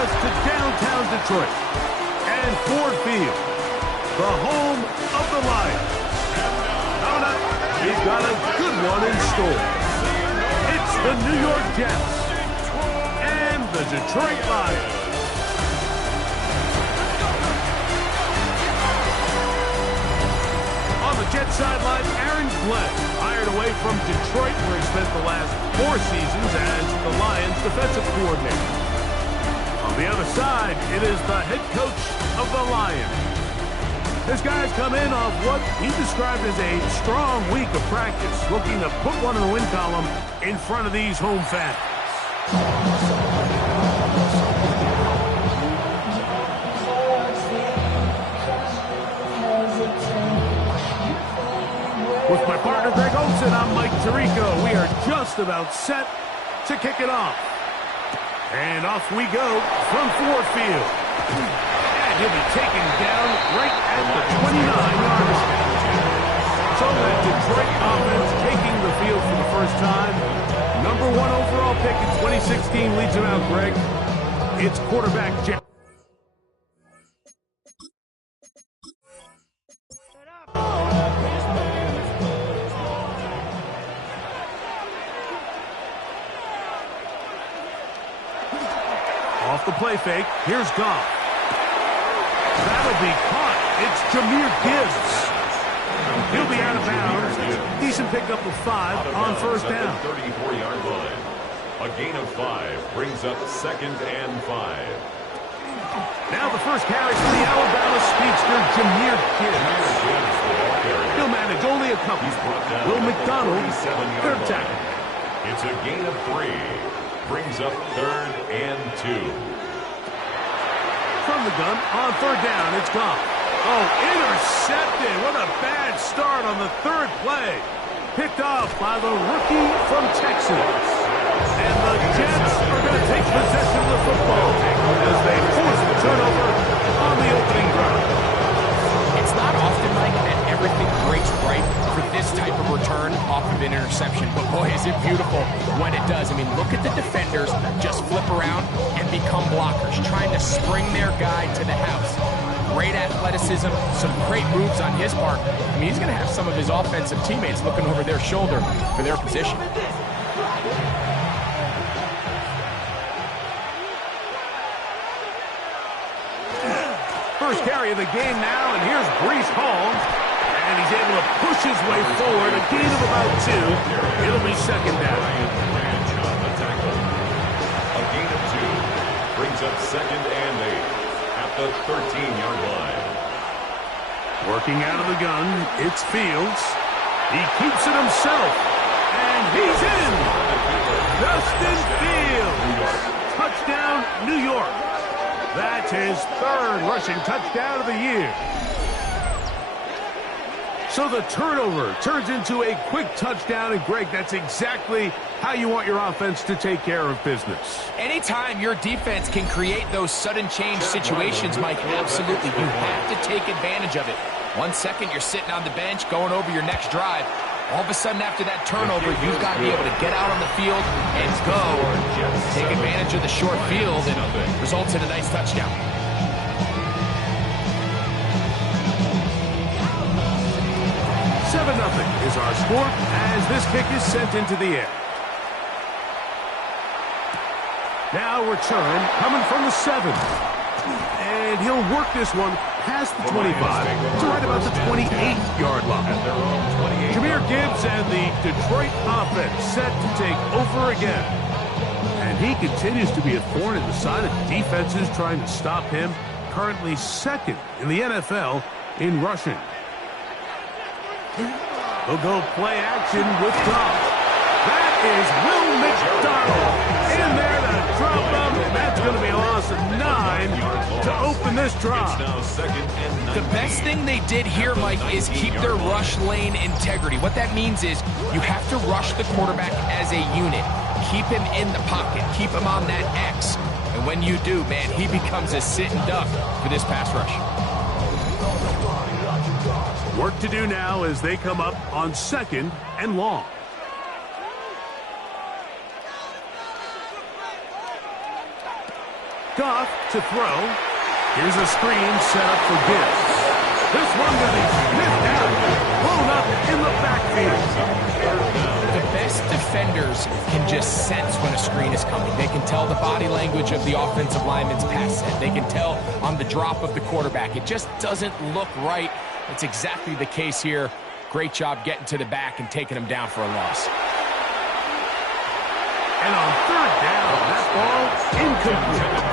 us to downtown Detroit and Ford Field, the home of the Lions. Coming up, we've got a good one in store. It's the New York Jets and the Detroit Lions. On the Jets sideline, Aaron Glenn, hired away from Detroit, where he spent the last 4 seasons as the Lions defensive coordinator. On the other side, it is the head coach of the Lions. This guy's come in off what he described as a strong week of practice, looking to put one in the win column in front of these home fans. With my partner Greg Olsen, I'm Mike Tirico. We are just about set to kick it off. And off we go from Ford Field. And he'll be taken down right at the 29-yard line. So that Detroit offense taking the field for the first time. Number 1 overall pick in 2016 leads him out, Greg. It's quarterback Jack. Off the play fake, here's Goff. That'll be caught. It's Jahmyr Gibbs. He'll be out of bounds. Decent pickup of 5 on first down. 34-yard line. A gain of 5 brings up 2nd and 5. Now the first carry for the Alabama speedster, Jahmyr Gibbs. He'll manage only a couple. Will McDonald, third tackle. It's a gain of 3. Brings up 3rd and 2. From the gun, on third down, it's Goff. Oh, intercepted. What a bad start on the 3rd play. Picked off by the rookie from Texas. And the Jets are going to take possession of the football as they force the turnover on the opening drive. It's not often, Mike, that everything breaks right for this type of return off of an interception. But boy, is it beautiful when it does. I mean, look at the defenders just flip around and become blockers, trying to spring their guy to the house. Great athleticism, some great moves on his part. I mean, he's going to have some of his offensive teammates looking over their shoulder for their position. First carry of the game now, and here's Breece Hall. And he's able to push his way forward, a gain of about 2. It'll be 2nd down. A gain of 2 brings up 2nd and 8 at the 13-yard line. Working out of the gun, it's Fields. He keeps it himself, and he's in. Justin Fields. Touchdown, New York. That's his 3rd rushing touchdown of the year. So the turnover turns into a quick touchdown, and Greg, that's exactly how you want your offense to take care of business. Anytime your defense can create those sudden change situations, Mike, absolutely, you have to take advantage of it. 1 second, you're sitting on the bench, going over your next drive. All of a sudden, after that turnover, you've got to be able to get out on the field and go. Take advantage of the short field, and results in a nice touchdown. Nothing is our score as this kick is sent into the air. Now return coming from the 7. And he'll work this one past the 25 to right about the 28-yard line. Jahmyr Gibbs and the Detroit offense set to take over again. And he continues to be a thorn in the side of defenses trying to stop him. Currently 2nd in the NFL in rushing. He'll go play action with Goff. That is Will McDonald in there to drop him, and that's going to be a loss of 9 to open this drive. The best thing they did here, Mike, is keep their rush lane integrity. What that means is you have to rush the quarterback as a unit. Keep him in the pocket. Keep him on that X. And when you do, man, he becomes a sitting duck for this pass rush. Work to do now as they come up on 2nd and long. Goff to throw. Here's a screen set up for Gibbs. This one will be sniffed out, blown up in the backfield. The best defenders can just sense when a screen is coming. They can tell the body language of the offensive lineman's pass set. They can tell on the drop of the quarterback. It just doesn't look right. It's exactly the case here. Great job getting to the back and taking him down for a loss. And on third down, that ball incomplete.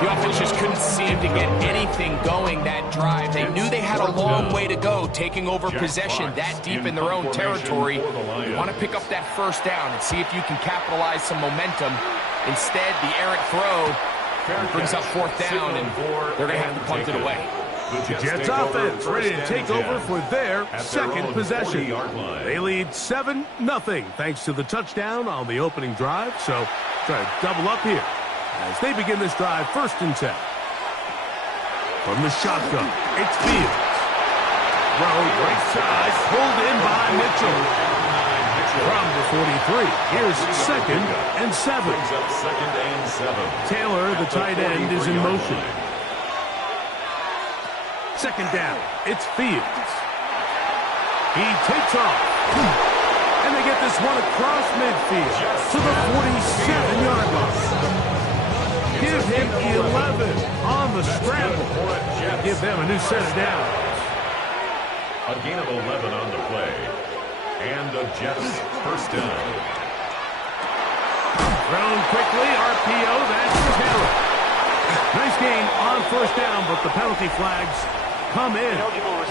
The offense just couldn't seem to get anything going that drive. They knew they had a long way to go, taking over possession that deep in their own territory. You want to pick up that first down and see if you can capitalize some momentum. Instead, the errant throw brings up fourth down, and they're going to have to punt it away. The Jets offense ready to take over for their second possession. They lead 7-0 thanks to the touchdown on the opening drive. So try to double up here as they begin this drive, 1st and 10. From the shotgun, it's Fields. Throw right side, pulled in by Mitchell. From the 43, here's 2nd and 7. Taylor, the tight end, is in motion. 2nd down, it's Fields. He takes off. And they get this one across midfield to the 47-yard line. Give him 11 on the scramble. Give them a new set of downs. A gain of 11 on the play. And the Jets 1st down. Thrown quickly, RPO, that's Taylor. Nice gain on 1st down, but the penalty flags come in.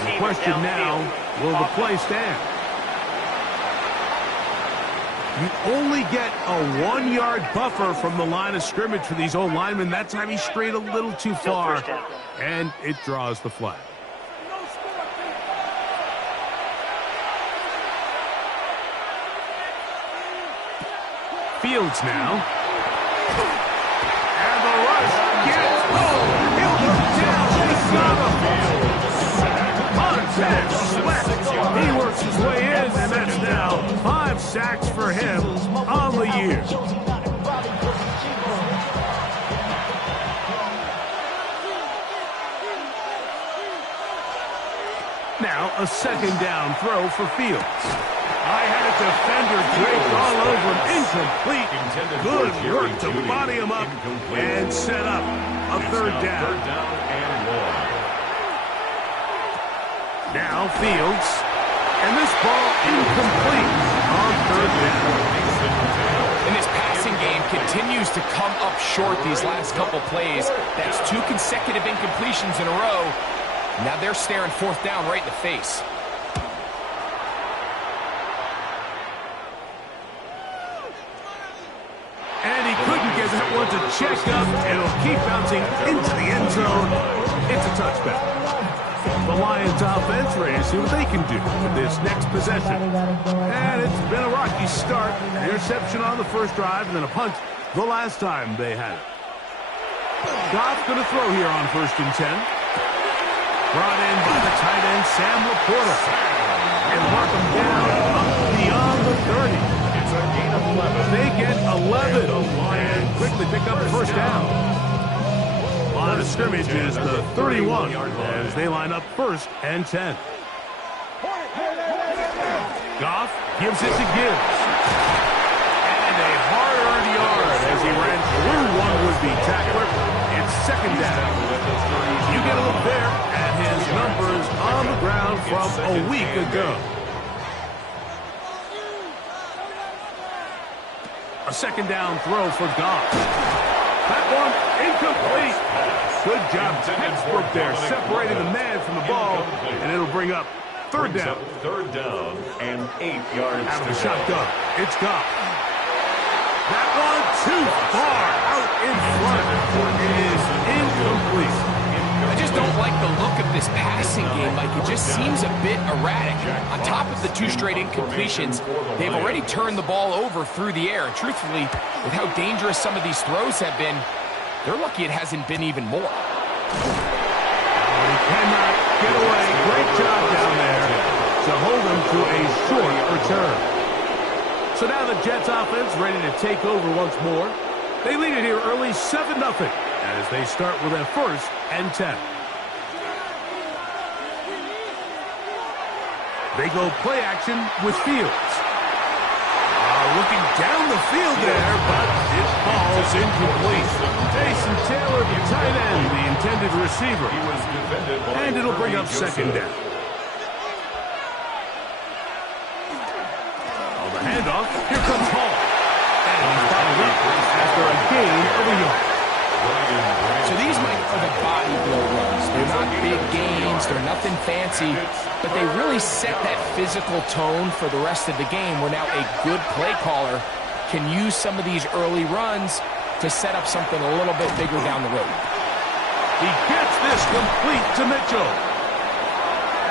The question now, will the play stand? You only get a 1-yard buffer from the line of scrimmage for these old linemen. That time he strayed a little too far, and it draws the flag. Fields now. And the rush gets home. He'll go down. He's got him. Montez Sweat. He works his way in, and that's now 5 sacks for him on the year. Now a 2nd down throw for Fields. I had a defender draped all over him. Incomplete. Good work to body him up and set up a 3rd down. Now Fields. And this ball incomplete on 3rd down. And this passing game continues to come up short these last couple plays. That's 2 consecutive incompletions in a row. Now they're staring 4th down right in the face. And he couldn't get that one to check up. It'll keep bouncing into the end zone. It's a touchback. The Lions offense ready to see what they can do with this next possession. And it's been a rocky start. Interception on the first drive and then a punt the last time they had it. Goff going to throw here on 1st and 10. Brought in by the tight end, Sam Laporta. And mark him down up beyond the 30. They get 11 and quickly pick up the 1st down. Line of scrimmage is the 31 as they line up 1st and 10. Goff gives it to Gibbs. And a hard-earned yard as he ran through one would-be tackler. It's 2nd down. You get a look there at his numbers on the ground from a week ago. A 2nd down throw for Goff. That one incomplete. Good job, Pittsburgh there, separating the man from the ball, and it'll bring up 3rd down. 3rd down and 8 yards. Out of the shotgun, it's Goff. That one too far out in front. It is incomplete. I just don't like the look of this passing game. Like, it just seems a bit erratic. On top of the 2 straight incompletions, they've already turned the ball over through the air. And truthfully, with how dangerous some of these throws have been, they're lucky it hasn't been even more. He cannot get away. Great job down there to hold him to a short return. So now the Jets offense ready to take over once more. They lead it here early 7-0 as they start with a 1st and 10. They go play action with Fields. Looking down the field there, but it falls incomplete. Jason Taylor, the tight end, the intended receiver. And it'll bring up 2nd down. On the handoff, here comes Hall. And he's followed up after a gain of a yard. So these, Mike, are the body blow runs. They're not big gains. They're nothing fancy. But they really set that physical tone for the rest of the game where now a good play caller can use some of these early runs to set up something a little bit bigger down the road. He gets this complete to Mitchell.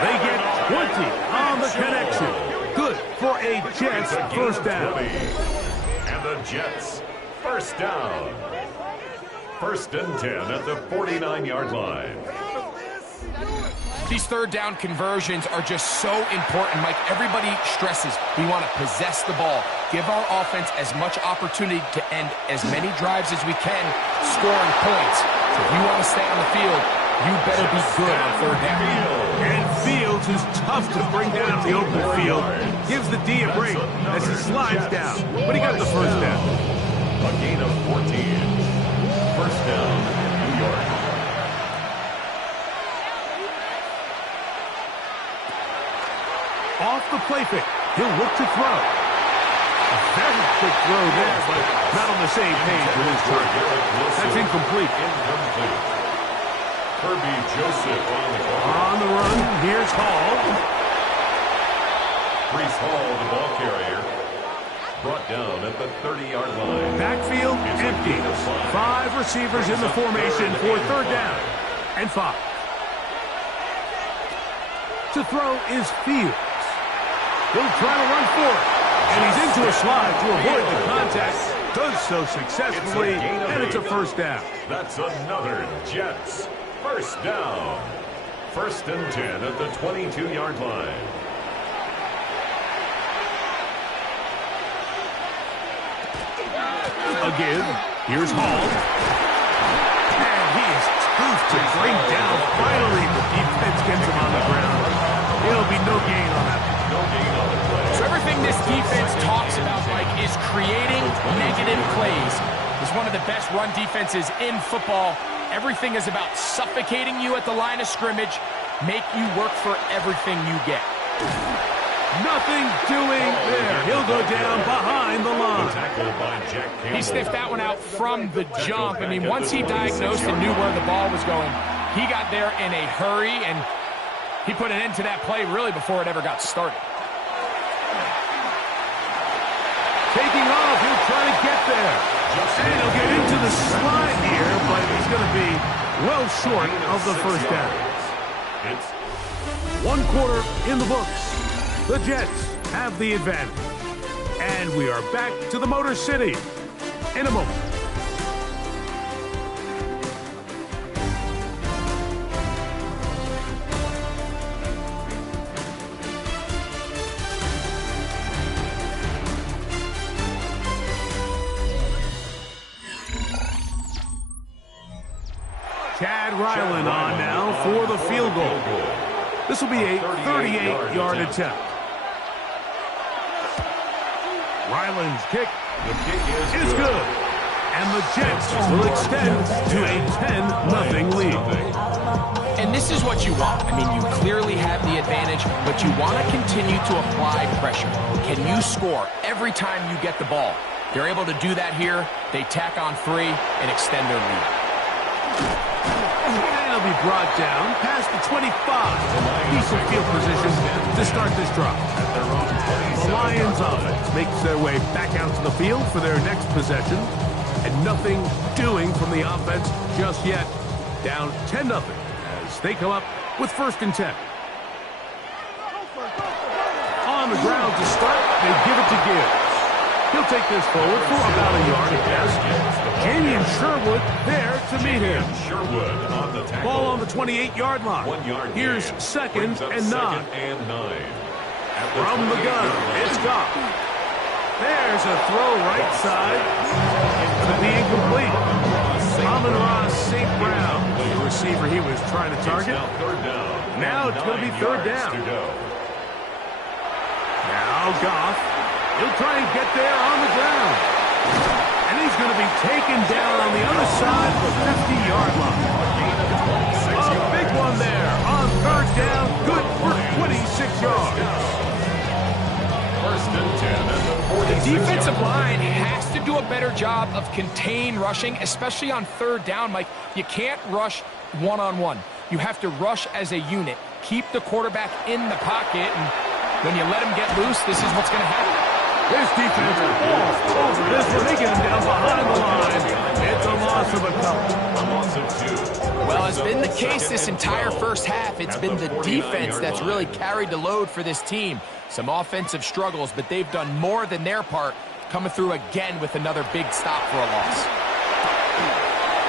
They get 20 on the connection. Good for a Jets 1st down. And the Jets 1st down. 1st and 10 at the 49-yard line. These 3rd down conversions are just so important, Mike. Everybody stresses we want to possess the ball, give our offense as much opportunity to end as many drives as we can, scoring points. So if you want to stay on the field, you better be good on 3rd down. And Fields is tough to bring down the open field. Gives the D a break as he slides down. But he got the 1st down. A gain of 14. 1st down, New York. Off the play fake, he'll look to throw. A very quick throw there, but not on the same page with his target. That's incomplete. Kirby Joseph on the run. Here's Hall. Breece Hall, the ball carrier, brought down at the 30-yard line. Backfield empty. 5 receivers in the formation for 3rd down and 5. To throw is Fields. He'll try to run for it. And he's into a slide to avoid the contact. Does so successfully, and it's a 1st down. That's another Jets 1st down. 1st and 10 at the 22-yard line. Again, here's Hall. And he is tough to bring down. Finally, the defense gets him on the ground. It'll be no gain on that. No gain on the play. So everything this defense talks about, Mike, is creating negative plays. It's one of the best run defenses in football. Everything is about suffocating you at the line of scrimmage, make you work for everything you get. Nothing doing there. He'll go down behind the line. He sniffed that one out from the jump. I mean, once he diagnosed and knew where the ball was going, he got there in a hurry, and he put an end to that play really before it ever got started. Taking off, he'll try to get there. And he'll get into the slide here, but he's going to be well short of the 1st down. 1 quarter in the books. The Jets have the advantage. And we are back to the Motor City in a moment. Chad Ryland on now for the field goal. This will be a 38-yard attempt. Ryland's kick is good. And the Jets will extend to a 10-0 lead. And this is what you want. I mean, you clearly have the advantage, but you want to continue to apply pressure. Can you score every time you get the ball? They're able to do that here. They tack on 3 and extend their lead. And he'll be brought down past the 25. Decent field position to start this drive. The Lions offense makes their way back out to the field for their next possession. And nothing doing from the offense just yet. Down 10-0 as they come up with 1st and 10. On the ground to start, they give it to Gibbs. He'll take this forward for about a yard at best. Damian Sherwood there to meet him. Sherwood on the tackle. Ball on the 28-yard line. 1 yard. Here's 2nd and 9. From the gun, it's Goff. There's a throw right side. could be incomplete. Amon-Ra St. Brown, the receiver he was trying to target. Now it's going to be third down. Now Goff. He'll try and get there on the ground. And he's going to be taken down on the other side of the 50-yard line. A big one there on third down. Good for 26 yards. First and 10 at the The 46 defensive yard line has to do a better job of contain rushing, especially on third down, Mike. You can't rush one-on-one. You have to rush as a unit. Keep the quarterback in the pocket, and when you let him get loose, this is what's going to happen. This defense all over this one. They get him down behind the line. It's a loss of a couple. A loss of 2. Well, it's been the case this entire first half. It's been the defense that's really carried the load for this team. Some offensive struggles, but they've done more than their part, coming through again with another big stop for a loss.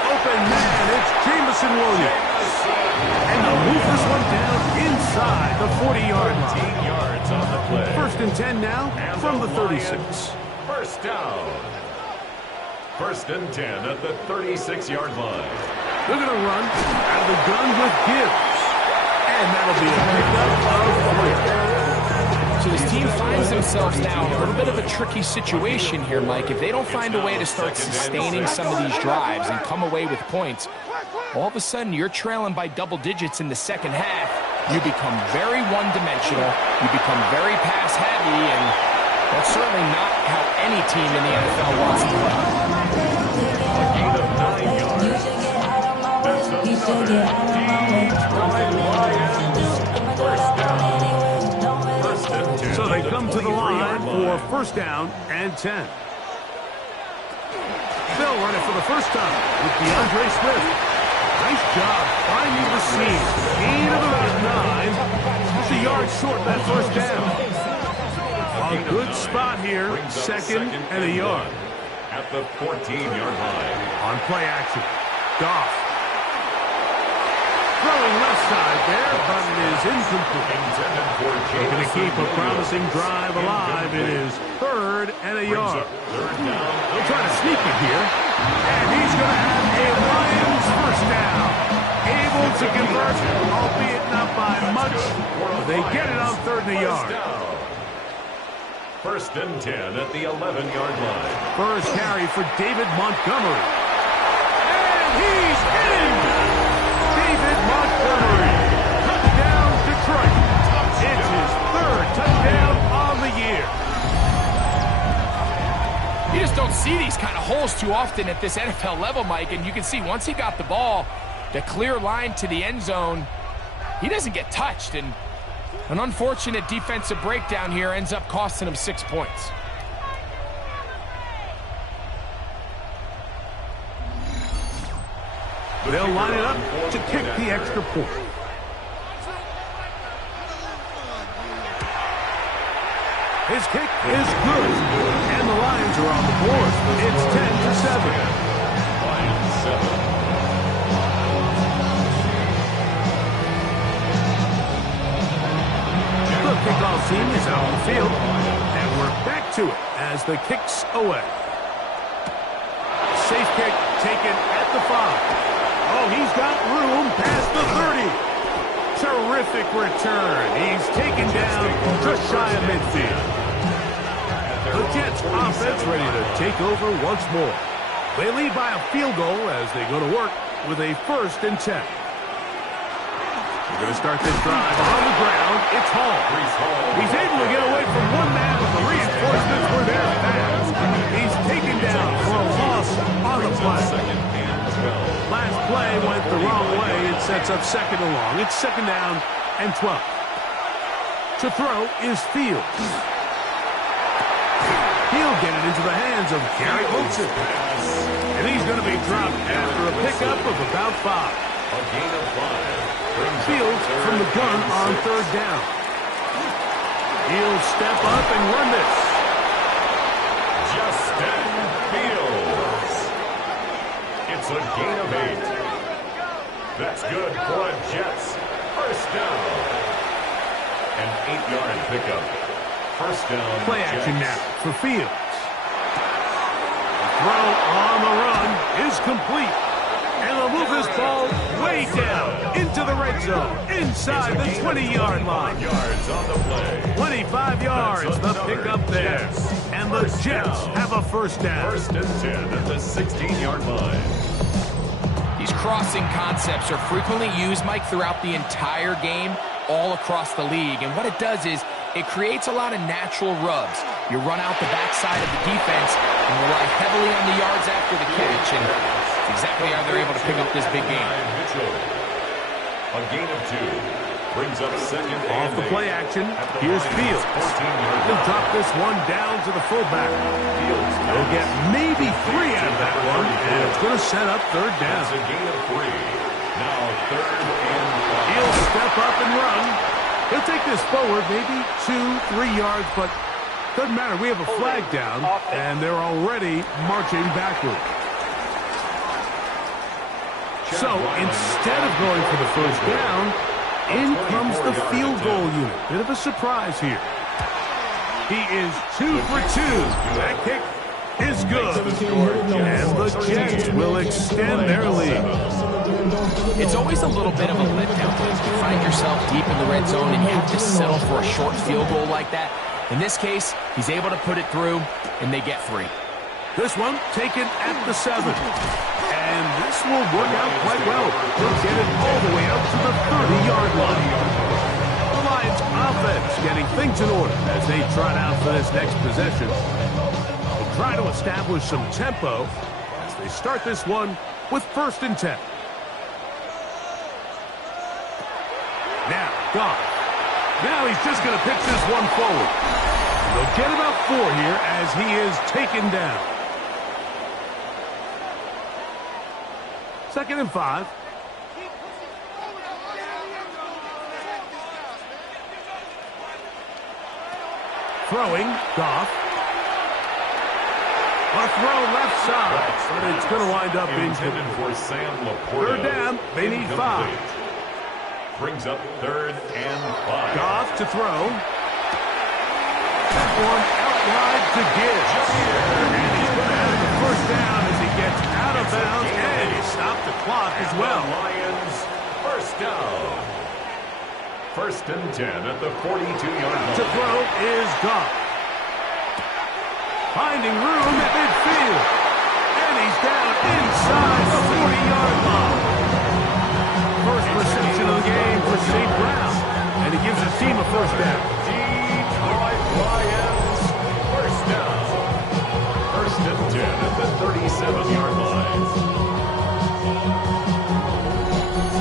Open man, it's Jameson Williams. And they'll move this one down inside the 40-yard line. 18 yards on the play. First and 10 now from the 36. First down. First and 10 at the 36-yard line. They're going to run out of the gun with Gibbs. And that'll be a pickup of 3. So this team finds themselves now in a little bit of a tricky situation here, Mike. If they don't find a way to start sustaining some of these drives and come away with points, all of a sudden you're trailing by double digits in the second half. You become very one-dimensional. You become very pass-heavy, and that's certainly not how any team in the NFL wants to play. A gain of 9 yards. That's another huge drive Lions. First down. First and 10. So they come to the line for first down and 10. They'll run it for the first time with DeAndre Swift. Nice job finding the seam. Gain of about 9. Just a yard short that first down. A good spot here. Second and a yard. At the 14-yard line. On play action. Goff. Throwing left side there, but it is incomplete. Intended for Going to keep a promising drive alive. It is third and a yard. Third down. They'll try to sneak it here. And he's going to have a Lions first down. Able to convert, albeit not by much. They get it on third and a yard. First and 10 at the 11-yard line. First carry for David Montgomery. And he's in! David Montgomery. Touchdown, Detroit. It's his third touchdown on the year. You just don't see these kind of holes too often at this NFL level, Mike, and you can see once he got the ball, the clear line to the end zone, he doesn't get touched, and an unfortunate defensive breakdown here ends up costing him 6 points. They'll line it up to kick the extra point. His kick is good, and the Lions are on the board. It's 10-7. Lions 7. The kickoff team is out on the field, and we're back to it as the kick's away. Safe kick taken at the 5. Oh, he's got room past the 30. Terrific return. He's taken down just shy of midfield. The Jets offense ready to take over once more. They lead by a field goal as they go to work with a first and 10. We're going to start this drive on the ground. It's Hall. He's able to get away from one man, but the reinforcements were there fast. He's taken down for a loss on the play. Last play went the wrong way. It sets up second and long. It's second down and 12. To throw is Fields. He'll get it into the hands of Gary Wilson. And he's going to be dropped after a pickup of about 5. A gain of 5. Fields from the gun on third down. He'll step up and run this. Justin Fields. It's a gain of 8. That's good for a Jets first down. An 8-yard pickup. First down. Play action now for Fields. throw on the run is complete. And they'll move this ball way down into the red zone, inside the 20-yard line. 25 yards, the pickup there. And the Jets have a first down. First and 10 at the 16-yard line. These crossing concepts are frequently used, Mike, throughout the entire game, all across the league. And what it does is it creates a lot of natural rubs. You run out the backside of the defense and rely heavily on the yards after the catch. And that's exactly how they're able to pick up this big game. A gain of 2. Brings up second. Off the play action, here's Fields. He'll drop this one down to the fullback. He'll get maybe 3 out of that one, and it's going to set up third down. That's a gain of 3. Now third and 5. He'll step up and run. He'll take this forward, maybe 2-3 yards, but doesn't matter. We have a flag down, and they're already marching backward. So instead of going for the first down, in comes the field goal unit. Bit of a surprise here. He is 2 for 2. That kick is good. And the Jets will extend their lead. It's always a little bit of a letdown when you find yourself deep in the red zone and you have to settle for a short field goal like that. In this case, he's able to put it through, and they get 3. This one taken at the 7. And this will work out quite well. They'll get it all the way out to the 30-yard line. The Lions offense getting things in order as they trot out for this next possession. They'll try to establish some tempo as they start this one with first and 10. Now, Goff. Now he's just going to pitch this one forward. They'll get about 4 here as he is taken down. 2nd and 5. Throwing, Goff. A throw left side, but it's going to wind up intended for Sam Laporta. Third down, they need 5. Brings up third and 5. Goff to throw. That one out wide to Gibbs. And he's going to have the first down as he gets out of bounds. And he stopped the clock as well. Lions first down. First and 10 at the 42-yard line. To throw is Goff. Finding room at midfield. And he's down inside the 40-yard line. First reception of the game for St. Brown. And he gives his team a first down. Detroit Lions first down. First and 10 at the 37-yard line.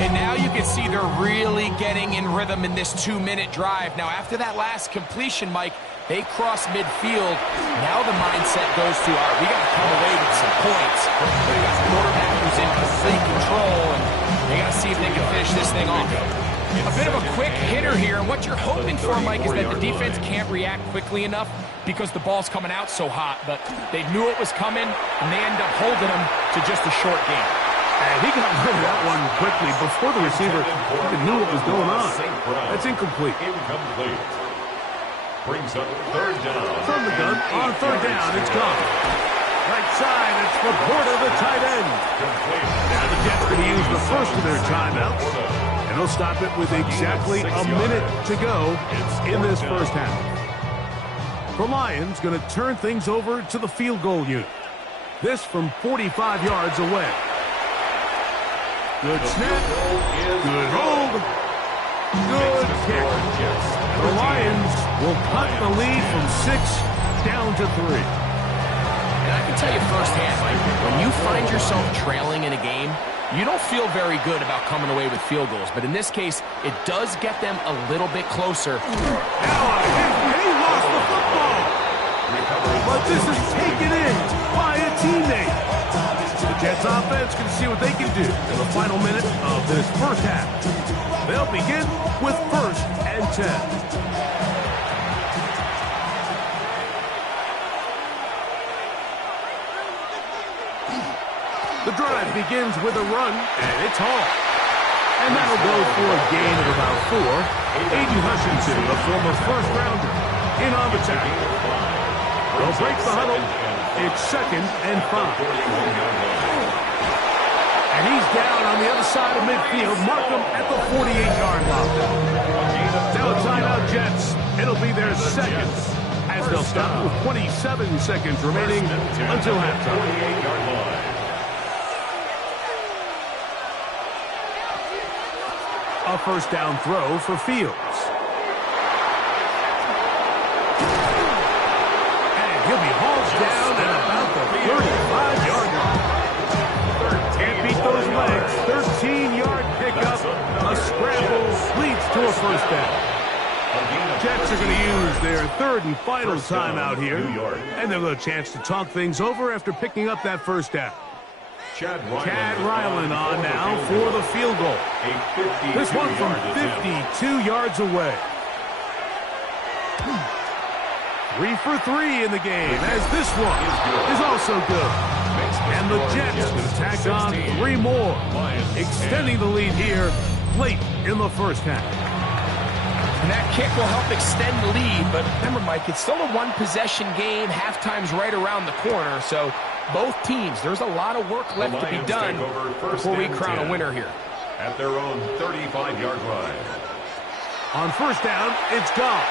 And now you can see they're really getting in rhythm in this 2-minute drive. Now, after that last completion, Mike, they cross midfield. Now the mindset goes to, all right, we got to come away with some points. We got a quarterback who's in complete control, and they got to see if they can finish this thing off. A bit of a quick hitter here, and what you're hoping for, Mike, is that the defense can't react quickly enough because the ball's coming out so hot. But they knew it was coming, and they end up holding them to just a short game. And he got rid of that one quickly before the receiver even knew what was going on. That's incomplete. Incomplete. Brings up third down. From the gun, on third down, it's gone. Right side, it's Laporta, the tight end. Now the Jets going to use the first of their timeouts. And they'll stop it with exactly a minute to go in this first half. The Lions going to turn things over to the field goal unit. This from 45 yards away. Good snap. Good hold. Good kick. The Lions will cut the lead from 6 down to 3. And I can tell you firsthand, Mike, when you find yourself trailing in a game, you don't feel very good about coming away with field goals. But in this case, it does get them a little bit closer. Now he lost the football. But this is taken in by a teammate. The Jets offense can see what they can do in the final minute of this first half. They'll begin with first and 10. The drive begins with a run, and it's Hall. And that'll go for a gain of about 4. Aiden Hutchinson, the former first-rounder, in on the tackle. They'll break the huddle. It's 2nd and 5. 41-yard line. And he's down on the other side of midfield. Mark him at the 48-yard line. Now a timeout, Jets. It'll be their second, as they'll stop with 27 seconds remaining until halftime. 48-yard line. A first down throw for Fields. And he'll be hauled down at about the 35-yard line. Can't beat those legs. 13-yard pickup. A scramble leads to a first down. Jets are going to use their third and final timeout here. And they'll have a chance to talk things over after picking up that first down. Chad Ryland on now for the field goal. This one from 52 yards away. 3 for 3 in the game, as this one is also good. And the Jets will tack on 3 more, extending the lead here late in the first half. And that kick will help extend the lead, but remember, Mike, it's still a one-possession game. Halftime's right around the corner, so both teams, there's a lot of work left to be done before we crown a winner here. At their own 35-yard line. On first down, it's Goff.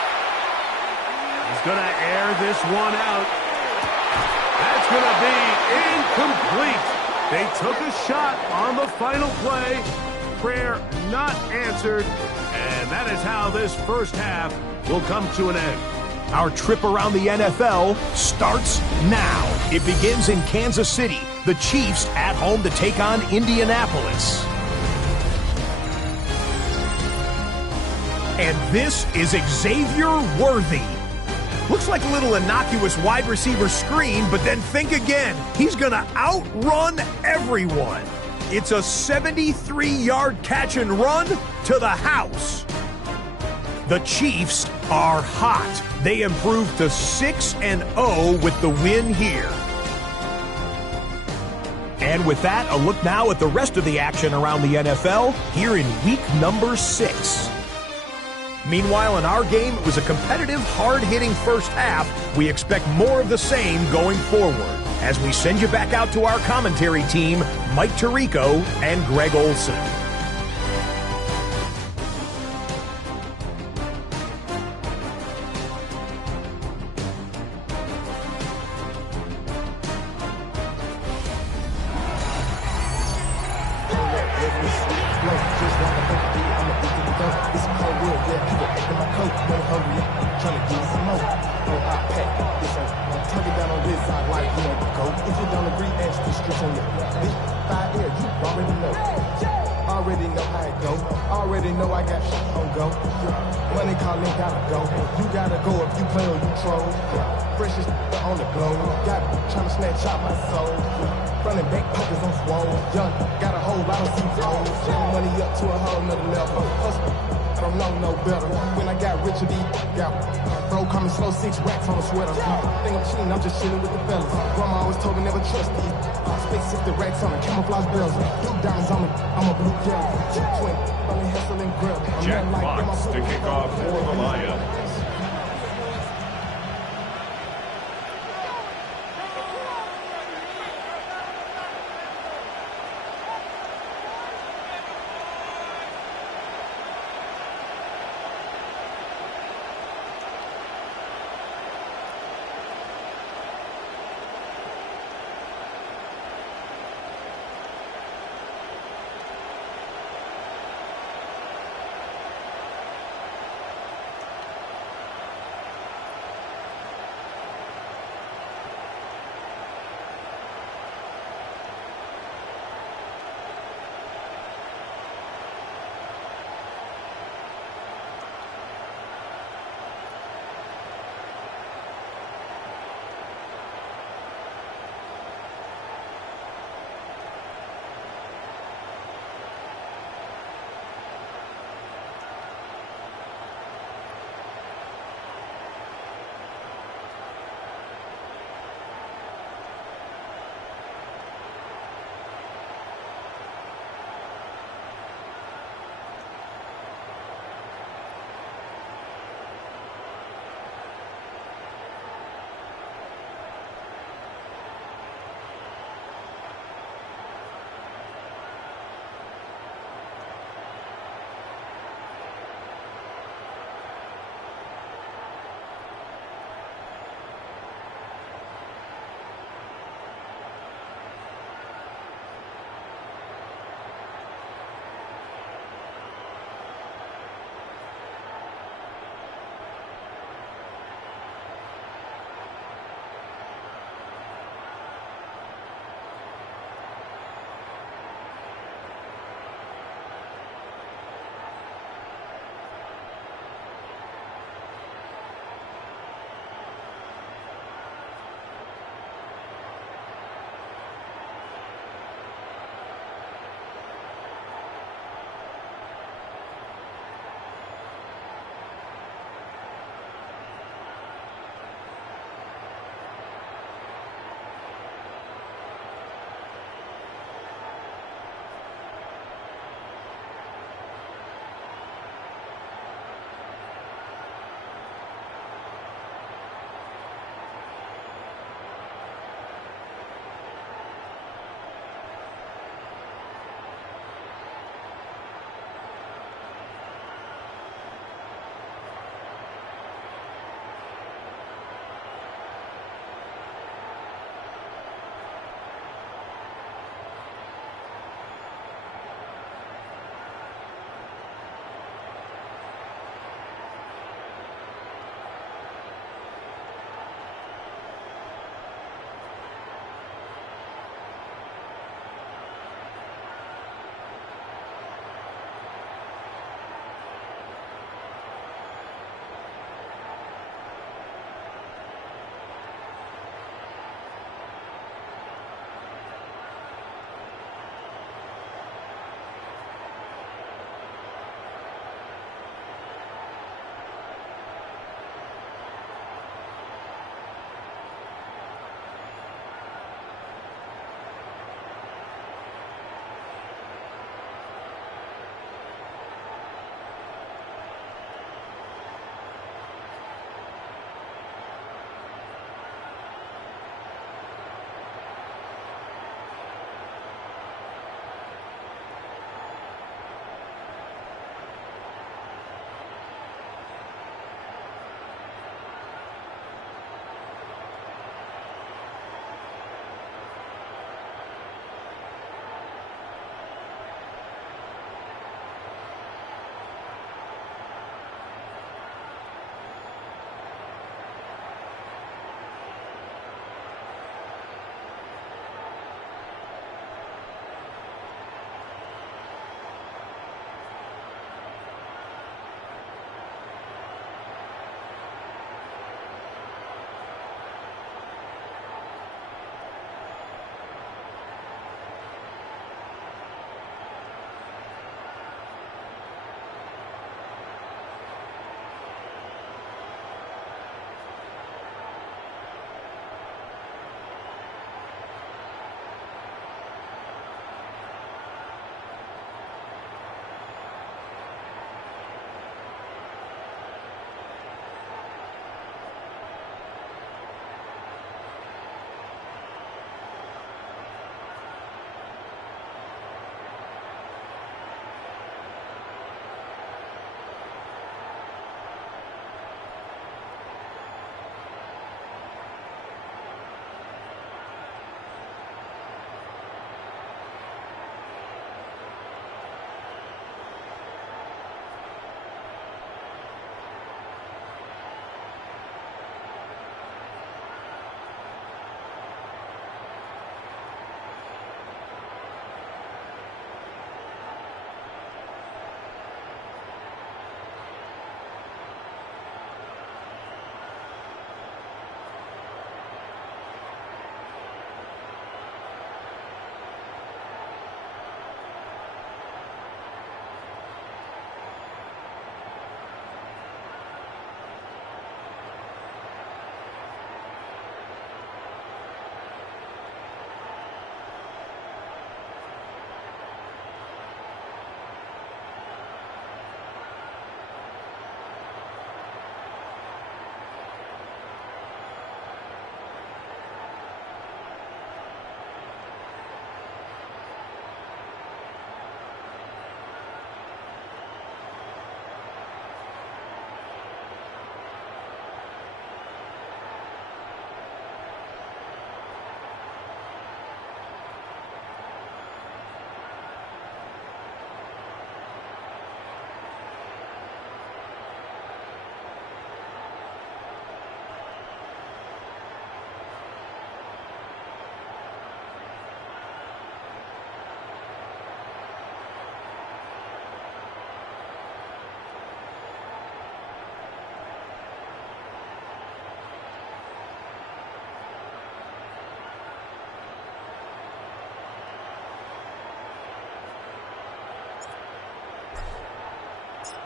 He's going to air this one out. That's going to be incomplete. They took a shot on the final play. Prayer not answered. And that is how this first half will come to an end. Our trip around the NFL starts now. It begins in Kansas City. The Chiefs at home to take on Indianapolis. And this is Xavier Worthy. Looks like a little innocuous wide receiver screen, but then think again. He's going to outrun everyone. It's a 73-yard catch and run to the house. The Chiefs are hot. They improved to 6-0 with the win here. And with that, a look now at the rest of the action around the NFL here in week number 6. Meanwhile, in our game, it was a competitive, hard-hitting first half. We expect more of the same going forward. As we send you back out to our commentary team, Mike Tirico and Greg Olson. I'm just chilling with the fellas. Grandma always told me never trust these. Space 60 racks on me, camouflage bells. Blue diamonds on me, I'm a blue jelly. Twin, only hustle and grill. Jack Fox to kick off for the Lions.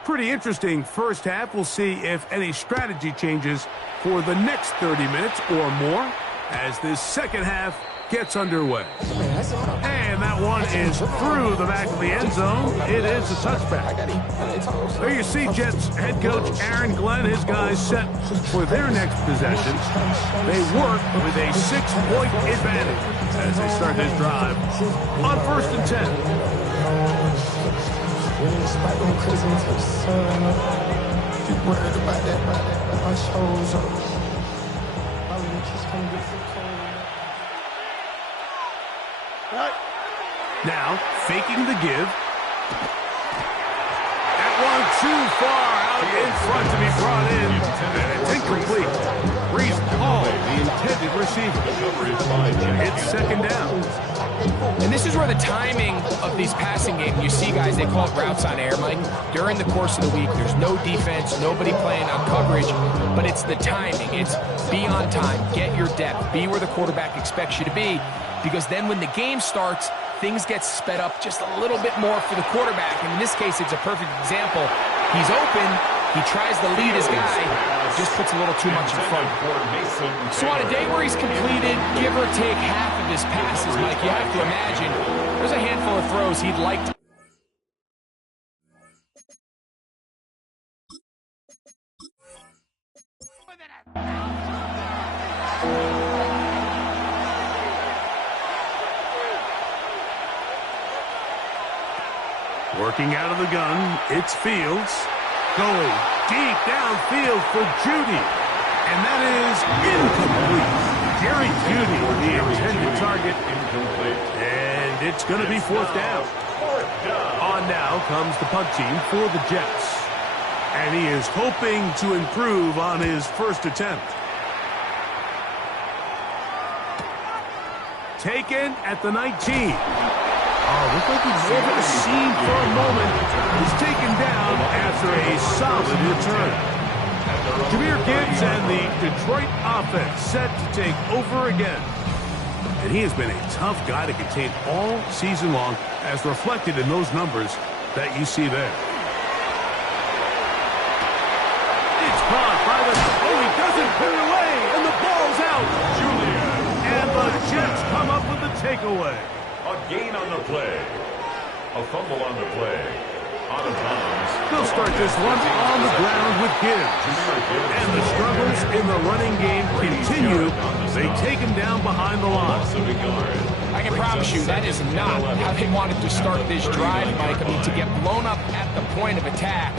Pretty interesting first half. We'll see if any strategy changes for the next 30 minutes or more as this second half gets underway. And that one is through the back of the end zone. It is a touchback. There you see Jets head coach Aaron Glenn, his guys set for their next possession. They work with a 6-point advantage as they start this drive on 1st and 10. Now, faking the give. That one too far out in front to be brought in. And it's incomplete. Brees Hall, the intended receiver. It's 2nd down. And this is where the timing of these passing games, you see guys, they call it routes on air, Mike. During the course of the week, there's no defense, nobody playing on coverage, but it's the timing. It's be on time, get your depth, be where the quarterback expects you to be, because then when the game starts, things get sped up just a little bit more for the quarterback. And in this case, it's a perfect example. He's open. He tries to lead his guy, just puts a little too much in front. So on a day where he's completed, give or take half of his passes, Mike, you have to imagine there's a handful of throws he'd like to. Working out of the gun, it's Fields. Going deep downfield for Jeudy. And that is incomplete. Jerry Jeudy, the intended target. Incomplete. And it's going to be 4th down. On now comes the punt team for the Jets. And he is hoping to improve on his first attempt. Taken at the 19. Oh, looks like he's over the seam for a moment. He's taken down after a solid return. Jahmyr Gibbs and the Detroit offense set to take over again. And he has been a tough guy to contain all season long, as reflected in those numbers that you see there. It's caught by the... Oh, he doesn't put it away, and the ball's out. Julian. And the Jets come up with the takeaway. A gain on the play. A fumble on the play. Out of bounds. They'll start this one on the ground with Gibbs. And the struggles in the running game continue. They take him down behind the line. I can promise you that is not how they wanted to start this drive, Mike. I mean, to get blown up at the point of attack,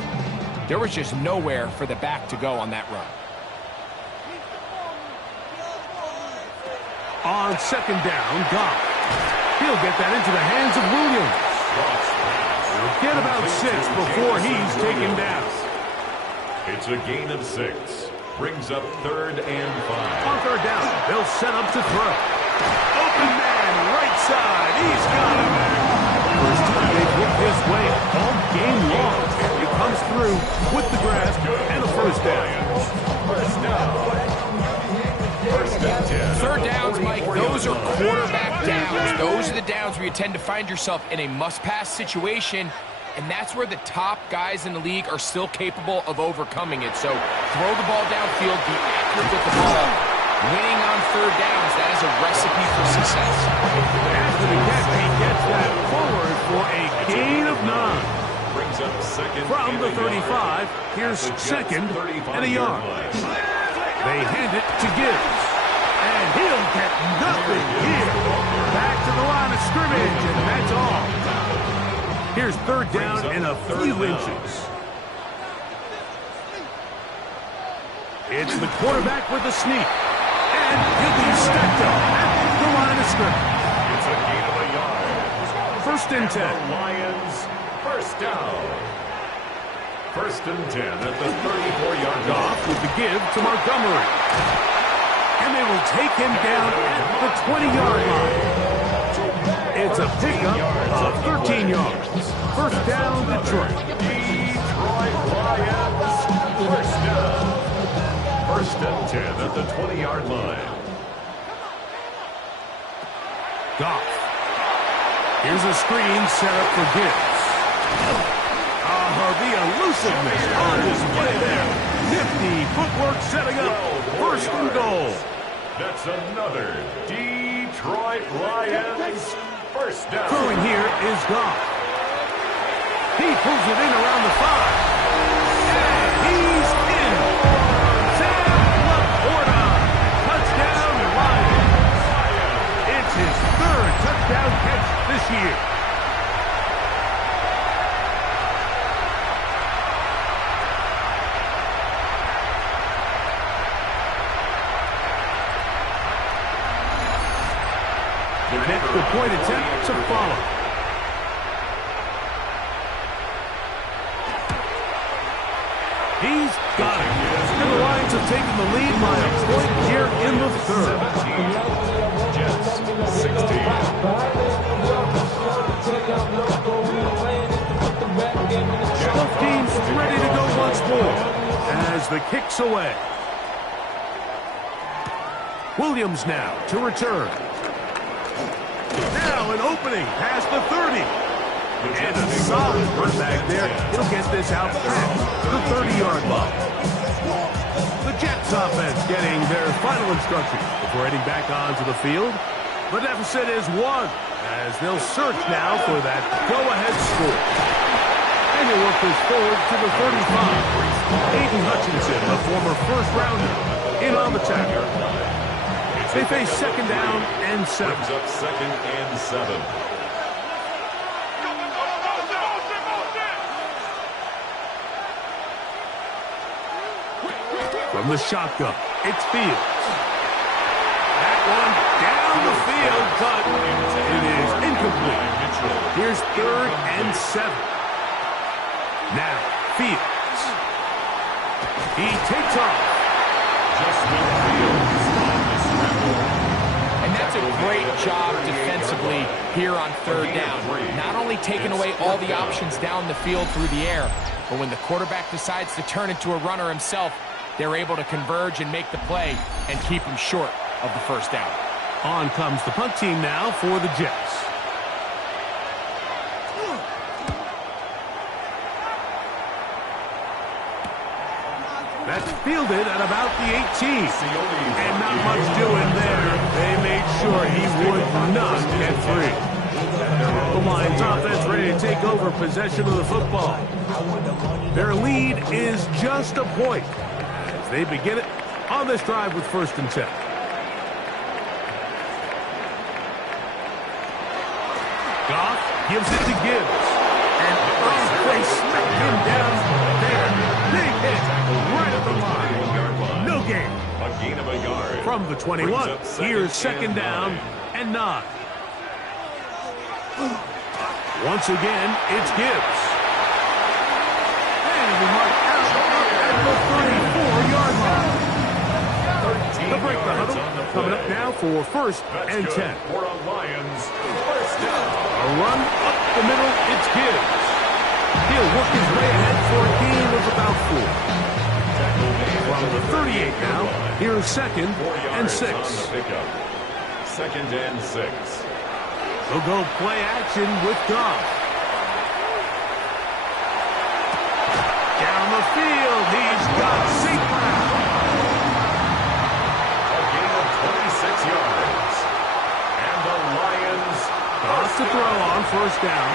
there was just nowhere for the back to go on that run. On 2nd down, Goff. He'll get that into the hands of Williams. He'll get about 6 before he's taken down. It's a gain of 6. Brings up 3rd and 5. On 3rd down, they'll set up to throw. Open man, right side. He's got him. First time they've looked his way all game long. He comes through with the grab and a 1st down. 1st down. 1st and 10. 3rd downs, Mike, those are quarterback downs. Those are the downs where you tend to find yourself in a must-pass situation, and that's where the top guys in the league are still capable of overcoming it. So throw the ball downfield, be accurate with the ball. Winning on 3rd downs, that is a recipe for success. After the catch, he gets that forward for a gain of 9. Brings up 2nd from the 35. Here's 2nd and a yard. They hand it to Gibbs. And he'll get nothing here. Back to the line of scrimmage, and that's all. Here's 3rd down and a few inches. It's the quarterback with the sneak. And he'll be stepped up at the line of scrimmage. It's a gain of a yard. 1st and 10. The Lions, 1st down. 1st and 10 at the 34-yard line. Goff with the give to Montgomery. And they will take him down at the 20-yard line. It's a pickup of 13 yards. 1st down, Detroit. Detroit Lions, 1st down. 1st and 10 at the 20-yard line. Goff. Here's a screen set up for Gibbs. Oh, the elusiveness on display there. Nifty footwork setting up first and goal. That's another Detroit Lions first down. Throwing here is Goff. He pulls it in around the 5. And he's in. Sam Laporta. Touchdown Lions. It's his 3rd touchdown catch this year. The point attempt to follow. He's got it. And the Lions have taken the lead by a point here in the 3rd. 17, Jets 16. Both teams ready to go once more as the kick's away. Williams now to return. Now an opening past the 30. And a solid run back there. He'll get this out past the 30-yard line. The Jets offense getting their final instructions before heading back onto the field. The deficit is 1 as they'll search now for that go-ahead score. And he'll work this forward to the 35. Aiden Hutchinson, a former first-rounder, in on the tackle. They face 2nd down and 7. Brings up 2nd and 7. From the shotgun, it's Fields. That one down the field, but it is incomplete. Here's 3rd and 7. Now, Fields. He takes off. Justin Fields. And that's a great job defensively here on 3rd down. Not only taking away all the options down the field through the air, but when the quarterback decides to turn into a runner himself, they're able to converge and make the play and keep him short of the 1st down. On comes the punt team now for the Jets. That's fielded at about the 18. And not much doing there. They made sure he would not get free. The Lions offense ready to take over possession of the football. Their lead is just a point as they begin it on this drive with 1st and 10. Goff gives it to Gibbs. And they smack him down there. Big hit right at the line. No gain. A gain of a yard. From the 21, here's 2nd down and 9. Once again, it's Gibbs. And we mark out at the 34-yard line. The break the huddle coming up now for 1st and 10. For a Lions first down. A run up the middle, it's Gibbs. He'll work his way ahead for a gain of about 4. From the 38 now, here's 2nd and 6. 2nd and 6. They'll go play action with Goff. Down the field, he's got St. Brown. A gain of 26 yards. And the Lions Goff to throw on 1st down.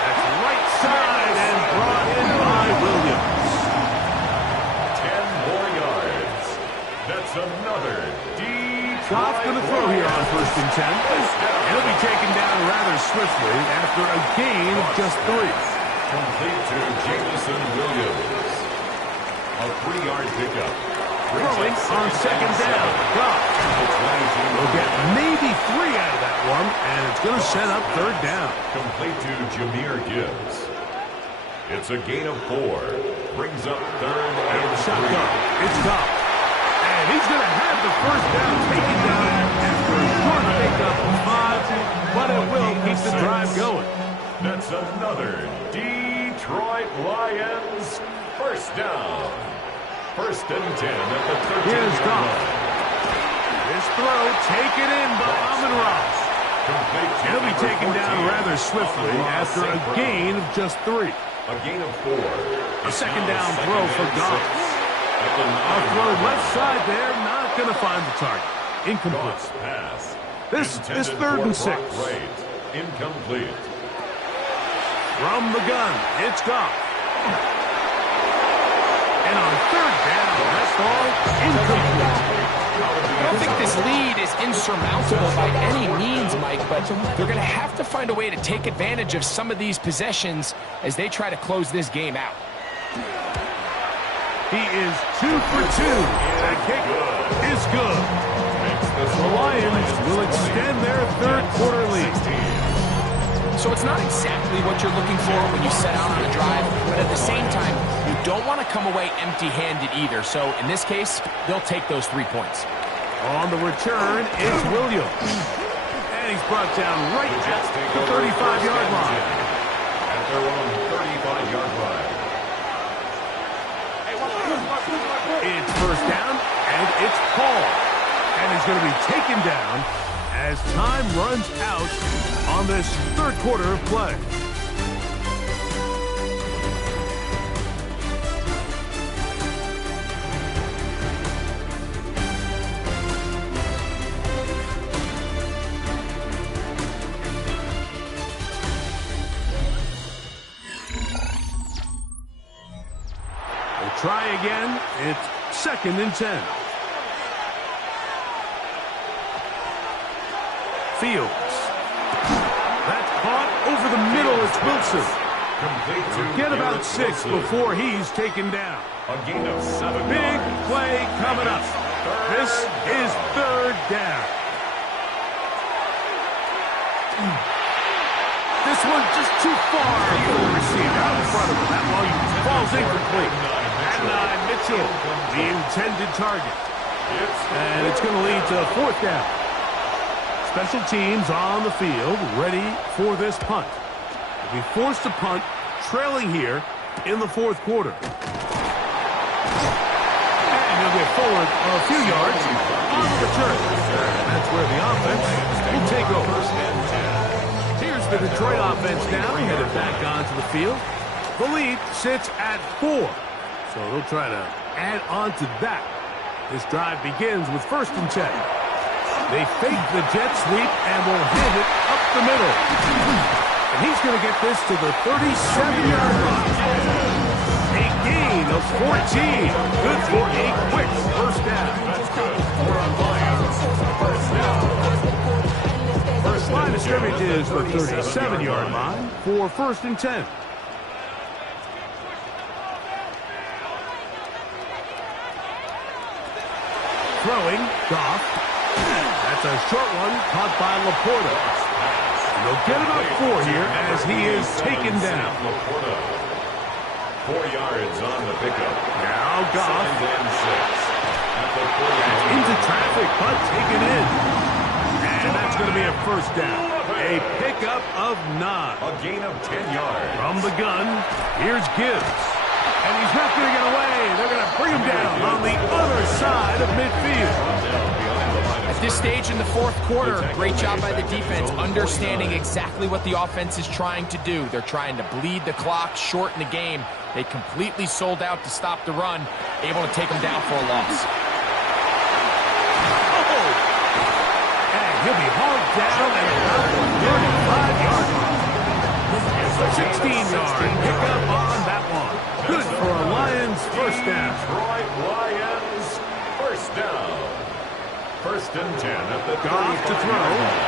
That's right side and brought in by Williams. 10 more yards. That's another Goff's going to throw here on 1st and 10. He'll be taken down rather swiftly after a gain of just 3. Complete to Jameson Williams. A 3-yard pickup. Throwing on 2nd down. Goff will get maybe 3 out of that one, and it's going to set up 3rd down. Complete to Jahmyr Gibbs. It's a gain of 4. Brings up 3rd and Shotgun. It's Goff. And he's going to have the 1st down taken down after a short pickup of 5, but it will keep the drive going. That's another Detroit Lions first down. 1st and 10 at the 13. Here's Goff. This throw taken in by Amon-Ra. He'll be taken down rather swiftly after a gain of just 3. A gain of 4. A second down throw for Goff. A throw left side there, not going to find the target. Incomplete. Pass. This is 3rd and 6. Right. Incomplete. From the gun, it's Goff. And on 3rd down, that's all incomplete. I don't think this lead is insurmountable by any means, Mike, but they're going to have to find a way to take advantage of some of these possessions as they try to close this game out. He is 2 for 2. That kick is good. The Lions will extend their 3rd quarter lead. So it's not exactly what you're looking for when you set out on a drive, but at the same time, you don't want to come away empty-handed either. So in this case, they'll take those 3 points. On the return is Williams. And he's brought down right at the 35-yard line. At their own 35-yard line. It's 1st down, and it's Paul. And he's going to be taken down as time runs out on this 3rd quarter of play. We'll try again. It's 2nd and 10. Fields. That's caught over the middle. It's Wilson. Get about 6 before he's taken down. A gain of 7 Big yards. play coming up. This is 3rd down. This one just too far for the receiver out in front of him. That one falls incomplete. Adonai Mitchell, the intended target. And it's going to lead to 4th down. Special teams on the field, ready for this punt. They'll be forced to punt, trailing here in the 4th quarter. And he'll get forward a few yards on the return. And that's where the offense will take over. Here's the Detroit offense now, headed back onto the field. The lead sits at 4. So they'll try to add on to that. This drive begins with 1st and 10. They fake the jet sweep and will hit it up the middle. And he's going to get this to the 37-yard line. A gain of 14. Good for a quick 1st down. That's good for a Lions 1st down. First line of scrimmage is the 37-yard line for 1st and 10. Throwing, Goff. That's a short one caught by Laporta. They'll get about 4 here as he is taken down. Laporta. 4 yards on the pickup. Now Goff. 2nd and 6. At the 4-yard Into traffic, but taken in. And that's going to be a 1st down. A pickup of 9. A gain of 10 yards. From the gun, here's Gibbs. And he's not going to get away. They're going to bring him down on the other side of midfield. At this stage in the 4th quarter, great job by the defense, understanding exactly what the offense is trying to do. They're trying to bleed the clock, shorten the game. They completely sold out to stop the run, able to take them down for a loss. And he'll be hauled down at about the 35-yard line. 16-yard pickup on that one. Good for a Lions 1st down. Detroit Lions 1st down. 1st and 10 at the Goff to 35-yard throw. line.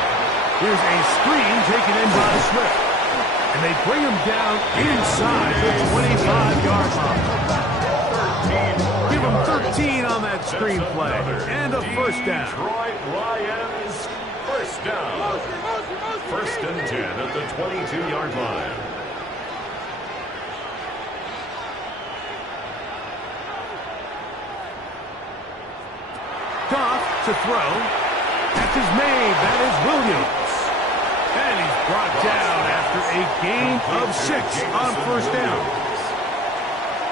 Here's a screen taken in by Swift. And they bring him down inside the 25-yard line. Give him 13 on that screen play. And a 1st down. Detroit Lions 1st down. 1st and 10 at the 22-yard line. Goff to throw. Catch is made. That is Williams. And he's brought down after a gain of 6 on 1st down.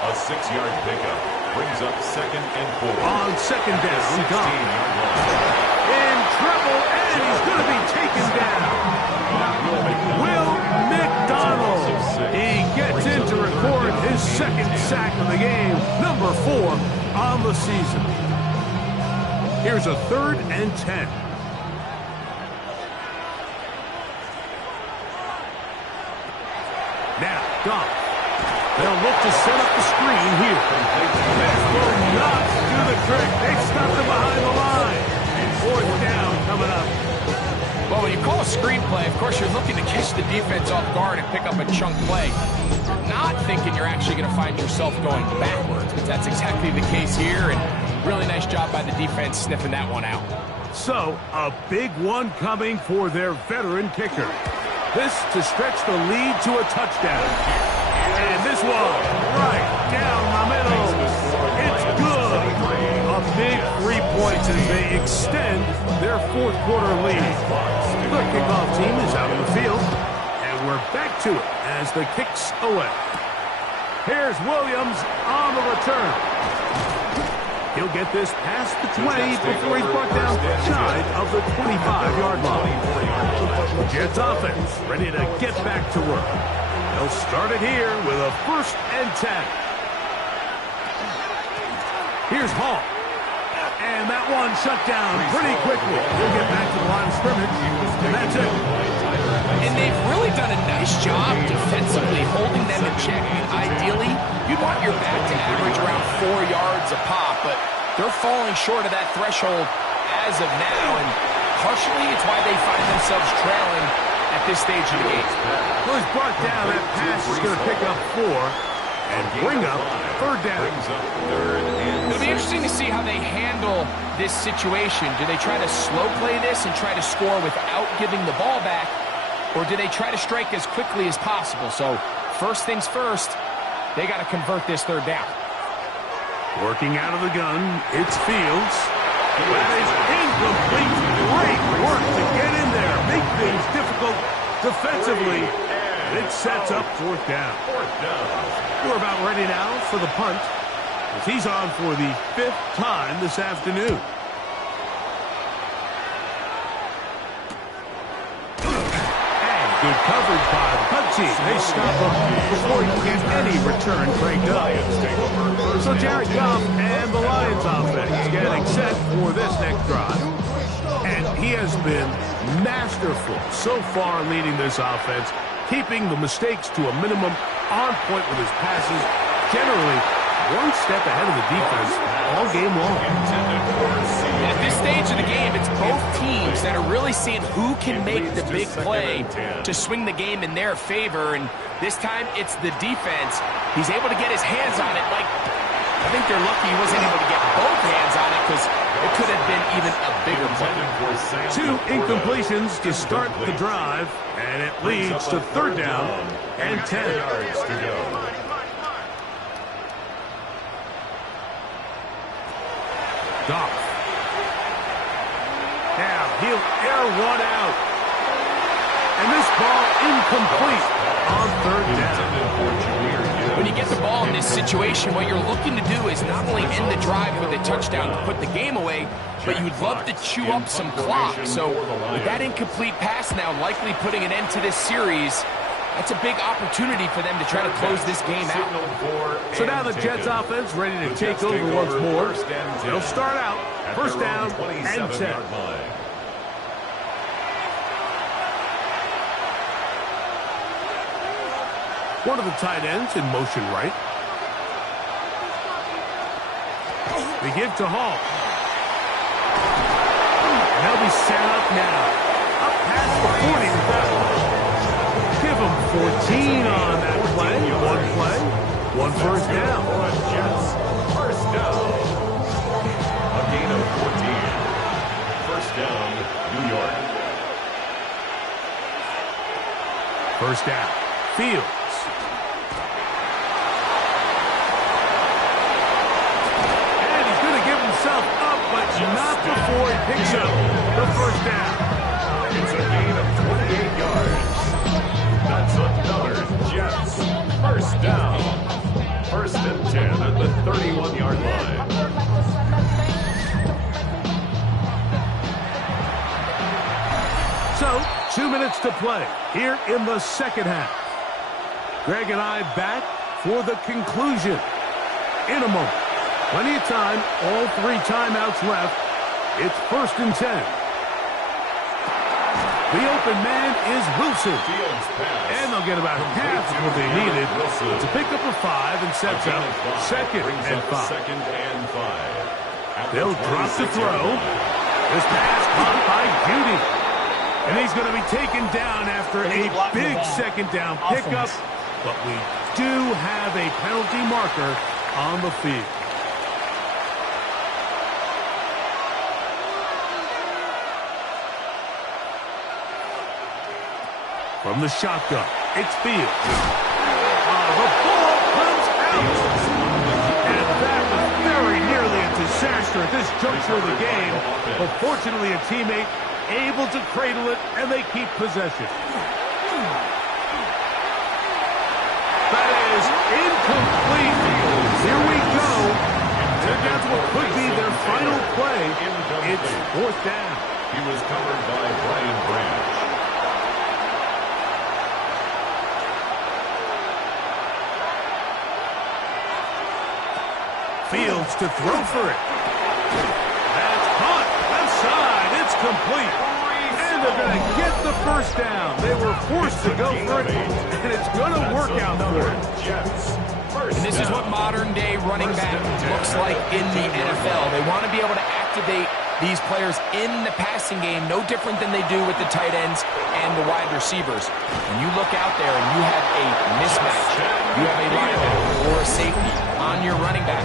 A 6-yard pickup brings up 2nd and 4. On 2nd down, Goff. 16-yard line. In trouble, and And he's going to be taken down. Will McDonald. He gets in to record his second sack of the game, number 4 on the season. Here's a 3rd and 10. Now, Goff. They'll look to set up the screen here. This will not do the trick. They stopped him behind the line. 4th down coming up. Well, when you call a screenplay, of course, you're looking to catch the defense off guard and pick up a chunk play. Not thinking you're actually going to find yourself going backwards, but that's exactly the case here, and really nice job by the defense sniffing that one out. So, a big one coming for their veteran kicker. This to stretch the lead to a touchdown. And this one, right down the middle. It's good. A big 3 points as they extend their 4th quarter lead. The kickoff team is out of the field. And we're back to it as the kick's away. Here's Williams on the return. He'll get this past the 20 before he's brought down shy of the 25-yard line. Jets offense ready to get back to work. They'll start it here with a 1st and 10. Here's Hall. And that one shut down pretty quickly. He'll get back to the line of scrimmage. And that's it. And they've really done a nice job defensively holding them in check. I mean, ideally, you'd want your back to average around 4 yards a pop, but they're falling short of that threshold as of now, and partially it's why they find themselves trailing at this stage of the game. Well, he's brought down. That pass is going to pick up 4 and bring up 3rd down. It'll be interesting to see how they handle this situation. Do they try to slow play this and try to score without giving the ball back, or do they try to strike as quickly as possible? So first things first, they got to convert this 3rd down. Working out of the gun, it's Fields. That is incomplete. Great work to get in there. Make things difficult defensively. It sets up 4th down. We're about ready now for the punt, as he's on for the 5th time this afternoon. Good coverage by the punt team. They stop him before he can get any return cranked up. So Jared Goff and the Lions offense getting set for this next drive. And he has been masterful so far leading this offense, keeping the mistakes to a minimum, on point with his passes, generally one step ahead of the defense all game long. At this stage of the game, it's both teams that are really seeing who can make the big play to swing the game in their favor, and this time it's the defense. He's able to get his hands on it. Like, I think they're lucky he wasn't able to get both hands on it, because it could have been even a bigger play. 2 incompletions to start the drive, and it leads to 3rd down and 10 yards to go. Goff. Now he'll air one out. And this ball incomplete on 3rd down. When you get the ball in this situation, what you're looking to do is not only end the drive with a touchdown to put the game away, but you'd love to chew up some clock. So with that incomplete pass now likely putting an end to this series, that's a big opportunity for them to try to close this game out. So now the Jets offense ready to take over once more. They'll start out 1st down and 10. One of the tight ends in motion right. They give to Hall. And they'll be set up now. Up past the 40 with that one. Give them 14 on that play. One 1st down. Jets, 1st down. A gain of 14. 1st down, New York. 1st down. Fields. And he's going to give himself up, but not before he picks up the 1st down. It's a gain of 28 yards. That's another Jets 1st down. 1st and 10 at the 31-yard line. minutes to play here in the second half. Greg and I back for the conclusion in a moment. Plenty of time, all 3 timeouts left. It's 1st and 10. The open man is Wilson. And they'll get about half of what they needed to pick up a 5 and sets up 2nd and 5. They'll drop to throw. This pass caught by Judy. And he's going to be taken down after a big 2nd down pickup. But we do have a penalty marker on the field. From the shotgun, it's Fields. The ball comes out. And that was very nearly a disaster at this juncture of the game. But fortunately, a teammate able to cradle it, and they keep possession. That is incomplete. Here we go. And that's what could be their final play. It's 4th down. He was covered by Brian Branch. Fields to throw for it. That's caught. Left side. It's complete. And they're going to get the 1st down. They were forced to go for it, and it's going to work out for it. And this is what modern-day running back looks like in the NFL. They want to be able to activate these players in the passing game, no different than they do with the tight ends and the wide receivers. When you look out there and you have a mismatch, you have a linebacker or a safety on your running back,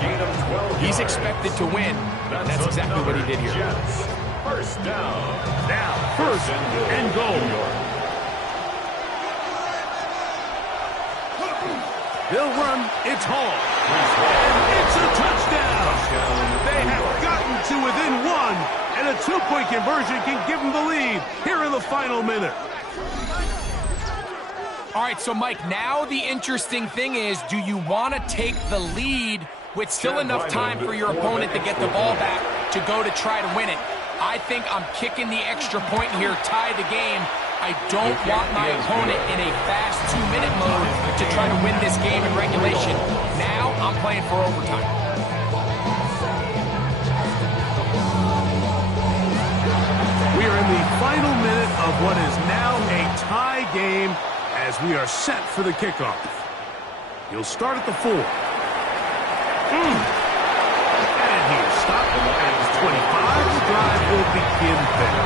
he's expected to win, and that's exactly what he did here. 1st down. Now, 1st and goal. They'll run. It's Hall. And it's a touchdown. They have gotten to within 1, and a 2-point conversion can give them the lead here in the final minute. All right, so Mike, now the interesting thing is, do you want to take the lead with still enough time for your opponent to get the ball back to go to try to win it? I think I'm kicking the extra point here, tie the game. I don't want my opponent in a fast 2-minute mode to try to win this game in regulation. Now I'm playing for overtime. We are in the final minute of what is now a tie game as we are set for the kickoff. He'll start at the 4. And he is stopped at 25. The drive will begin there.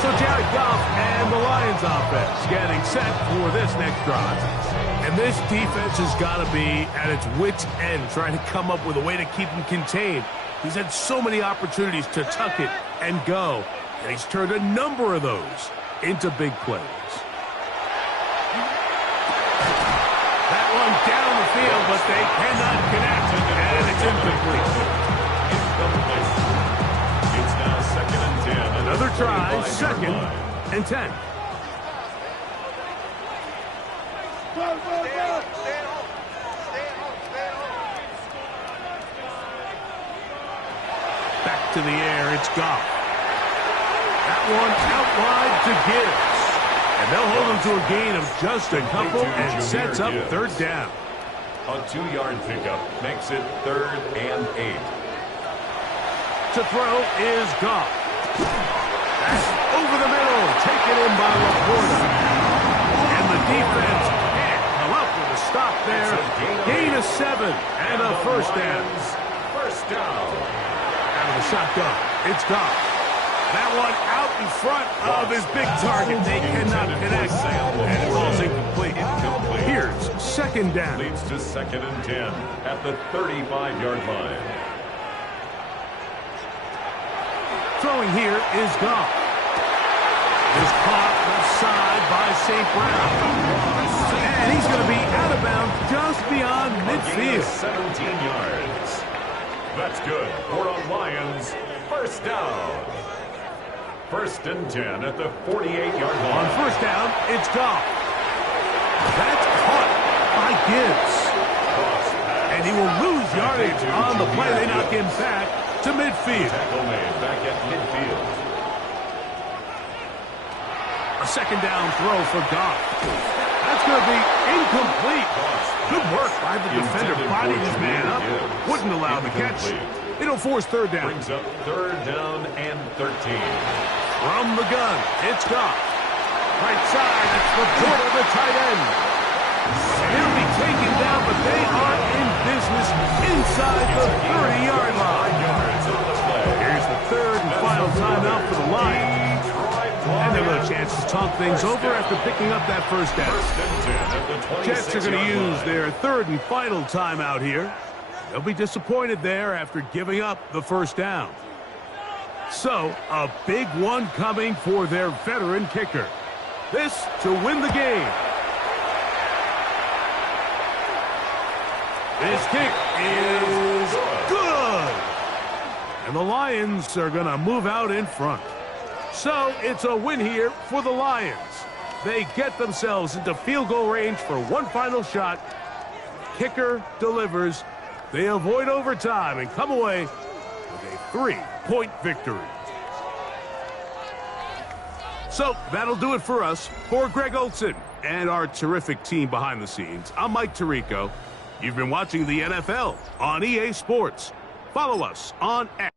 So Jared Goff and the Lions offense getting set for this next drive. And this defense has got to be at its wits' end, trying to come up with a way to keep him contained. He's had so many opportunities to tuck it and go, and he's turned a number of those into big plays. That one down the field, but they cannot connect, and it's incomplete. It's now 2nd and 10. Another try, 2nd and 10. Back to the air, it's Goff. That one out wide to Gibbs. And they'll hold him to a gain of just a couple and sets up 3rd down. A 2-yard pickup makes it 3rd and 8. To throw is Goff. That's over the middle, taken in by LaPorta. And the defense can't come up with a stop there. Gain of 7 and a 1st down. 1st down. Out of the shotgun, it's Goff. That one out in front of his big target. They cannot connect, and it falls incomplete. Here's 2nd down. Leads to 2nd and 10 at the 35-yard line. Throwing here is Goff. Is caught left side by St. Brown. And he's going to be out of bounds just beyond midfield. 17 yards. That's good for a Lions 1st down. 1st and 10 at the 48-yard line. On 1st down, it's Goff. That's caught by Gibbs. And he will lose yardage on the play. They knock him back to midfield. Tackle made back at midfield. A second down throw for Goff. That's going to be incomplete. Good work by the defender, bodied his man up. Wouldn't allow the catch. It'll force third down. Brings up third down and 13. From the gun, it's Goff. Right side, it's Laporta, the tight end. He'll be taken down, but they are in business inside the 30-yard line. Here's the third and final timeout for the Lions. And they'll have a chance to talk things over after picking up that first down. Jets are going to use their third and final timeout here. They'll be disappointed there after giving up the first down. So, a big one coming for their veteran kicker. This to win the game. This kick is good. And the Lions are going to move out in front. So, it's a win here for the Lions. They get themselves into field goal range for one final shot. Kicker delivers. They avoid overtime and come away with a 3-point victory. So, that'll do it for us. For Greg Olson and our terrific team behind the scenes, I'm Mike Tirico. You've been watching the NFL on EA Sports. Follow us on X.